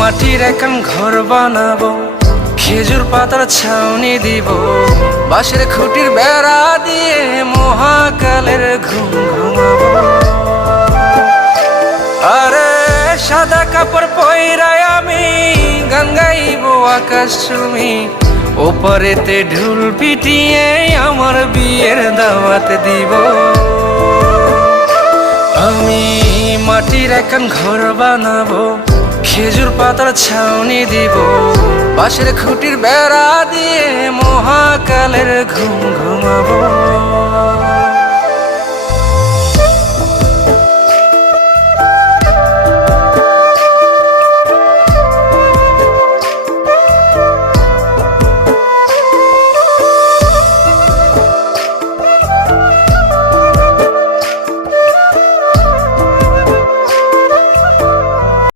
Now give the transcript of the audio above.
মাটির এখন ঘর বানাবো, খেজুর পাতার ছাউনি দিব, বাঁশের খুঁটির বেড়া দিয়ে মহাকালের ঘুম ঘুমাবো। আরে সাদা কাপড় পয়রায় আমি গান গাইবো আকাশ চুমি, ওপারেতে ঢোল পিটিয়ে আমার বিয়ের দাওয়াত দিব। আমি মাটির এখন ঘর বানাবো, খেজুর পাতার ছাউনি দিব, বাঁশের খুঁটির বেড়া দিয়ে মহাকালের ঘুম ঘুমাবো।